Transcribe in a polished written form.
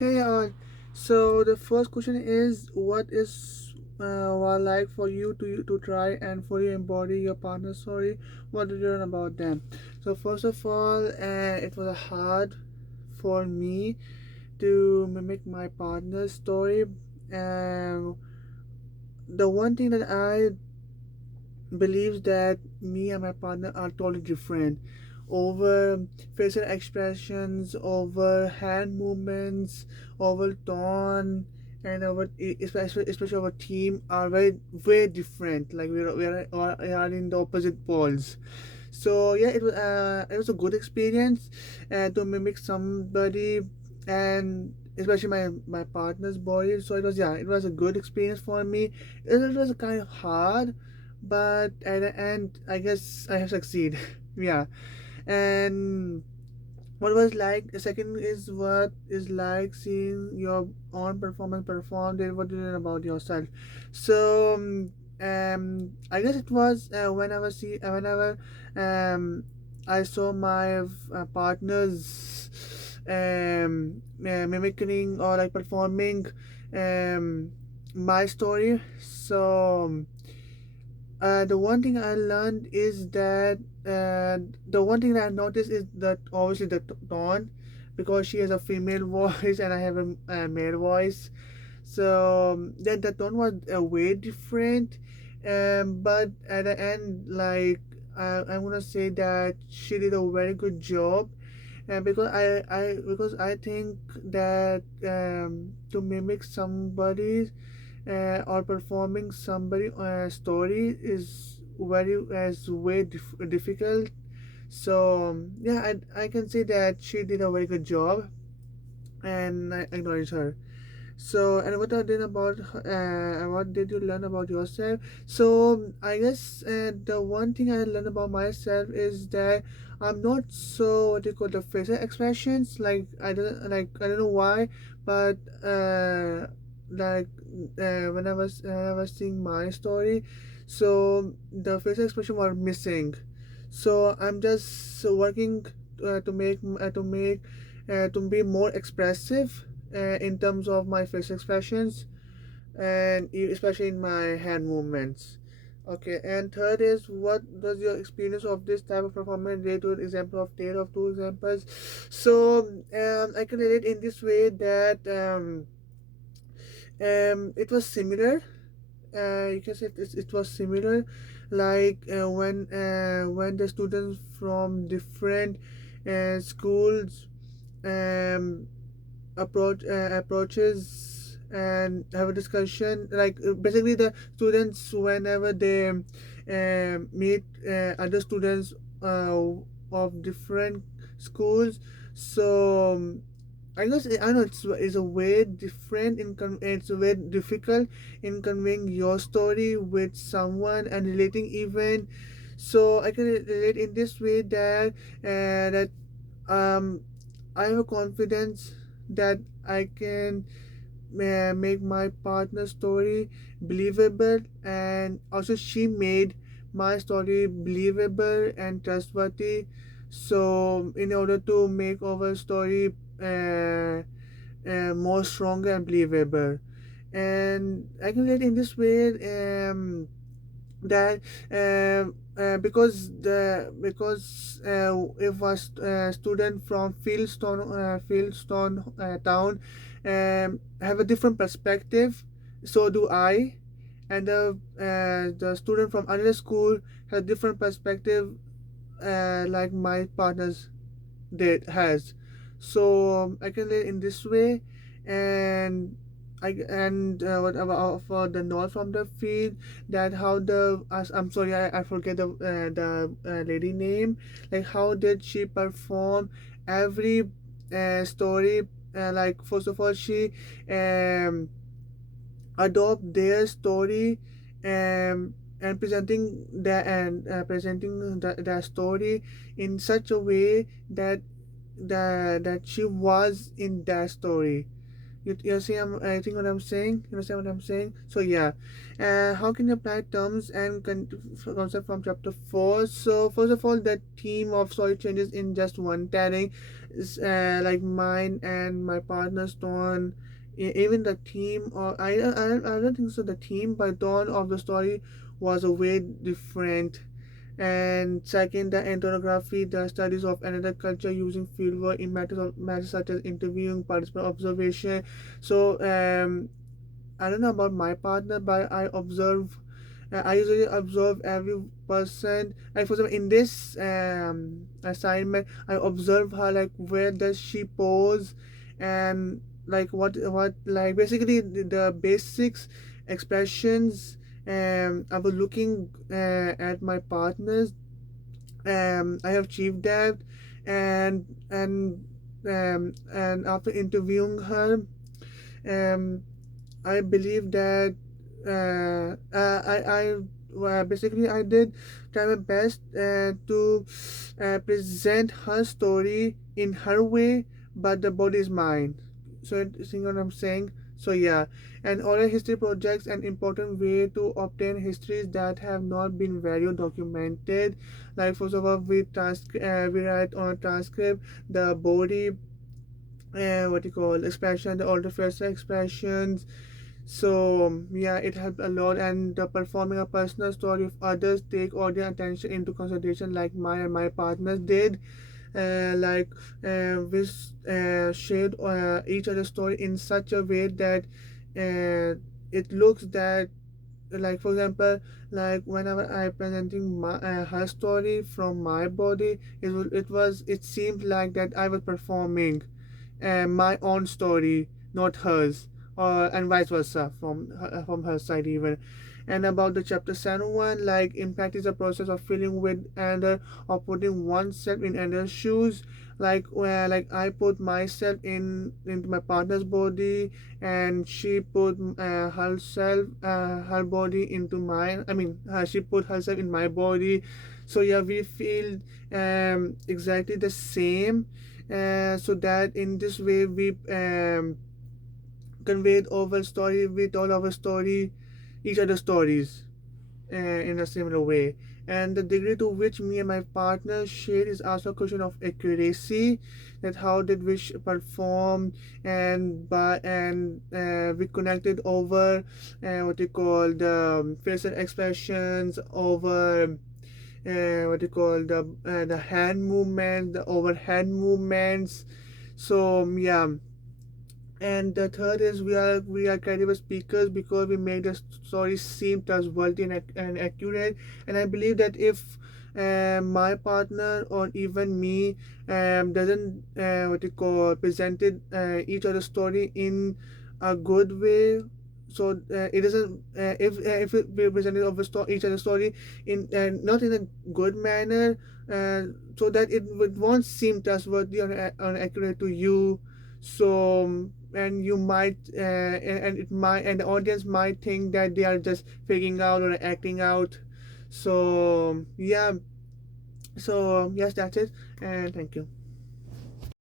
Hey, so the first question is, what is like for you to try and fully embody your partner's story? What did you learn about them? So first of all, it was hard for me to mimic my partner's story. Um, the one thing that I believes that me and my partner are totally different over facial expressions, over hand movements, over tone, and especially our team are very different. Like we are in the opposite poles. So yeah, it was a good experience to mimic somebody, and especially my partner's body. So it was a good experience for me. It was kind of hard, but at the end I guess I have succeeded. Yeah. And what was like the second is what is like seeing your own performance performed and what do you know about yourself. So I guess it was whenever I saw my partners mimicking or like performing um my story. So the one thing I learned is that the one thing that I noticed is that obviously the tone, because she has a female voice and I have a male voice, so that the tone was way different. But at the end, like I'm gonna say that she did a very good job, and because I think that to mimic somebody or performing somebody story is way difficult. So yeah, I can say that she did a very good job, and I acknowledge her. So, and what I did about what did you learn about yourself? So I guess the one thing I learned about myself is that I'm not so what do you call the facial expressions. Like I don't know why, but like when I was seeing my story, so the facial expression were missing. So I'm just working to be more expressive in terms of my face expressions and especially in my hand movements. Okay, and third is, what does your experience of this type of performance relate to an example of tale of two examples? So I can relate in this way that it was similar. You can say it was similar, like when the students from different schools um, approaches and have a discussion, like basically the students whenever they meet other students uh, of different schools. So I guess I know it's a way different it's a way difficult in conveying your story with someone and relating even. So I can relate in this way that that um I have a confidence that I can make my partner's story believable, and also she made my story believable and trustworthy. So in order to make our story more stronger and believable, and I can relate in this way that if a student from Fieldstone town have a different perspective, so do I, and the student from another school has a different perspective like my partners did has. So I can live in this way, and what about for the noise from the field, that how I'm sorry, I forget the lady name, like how did she perform every story, like first of all she um adopt their story, and presenting the story in such a way that that she was in that story. You see, I think what I'm saying. You understand what I'm saying? So yeah, how can you apply terms and concept from chapter four? So first of all, the theme of story changes in just one telling, is like mine and my partner's tone. Even the theme, or I don't think so. The theme, but tone of the story was a way different. And second, the ethnography, the studies of another culture using fieldwork in matters such as interviewing, participant observation. So I don't know about my partner, but I observe. I usually observe every person. Like for example, in this assignment, I observe her, like where does she pose, and like what like basically the basics expressions. I was looking at my partners. I have achieved that, and and after interviewing her, um, I believe that basically I did try my best to present her story in her way, but the body is mine. So you see what I'm saying? So yeah, and oral history projects an important way to obtain histories that have not been very documented. Like first of all, we write on a transcript the body, what you call expression, the older first expressions. So yeah, it helped a lot. And performing a personal story if others take audience attention into consideration, like my and my partners did, like we shared each other's story in such a way that it looks that, like for example, like whenever I presenting her story from my body, it seemed like that I was performing my own story, not hers, or and vice versa from her side even. And about the chapter 7 one, like impact is a process of feeling with another or putting oneself in another's shoes. Like where like I put myself into my partner's body, and she put her body into mine. I mean, she put herself in my body. So yeah, we feel exactly the same, so that in this way we conveyed our story, we told our story, each other's stories in a similar way. And the degree to which me and my partner shared is also a question of accuracy, that how did we perform, and we connected over what you call the facial expressions, over what you call the hand movements, the overhead movements. So yeah, and the third is we are credible speakers because we make the story seem trustworthy and accurate. And I believe that if my partner or even me doesn't what you call presented each other's story in a good way, so it doesn't if we presented each other's story in not in a good manner, uh, so that it won't seem trustworthy or accurate to you. So and you might and it might, and the audience might think that they are just faking out or acting out. So yeah, so yes, that's it, and thank you.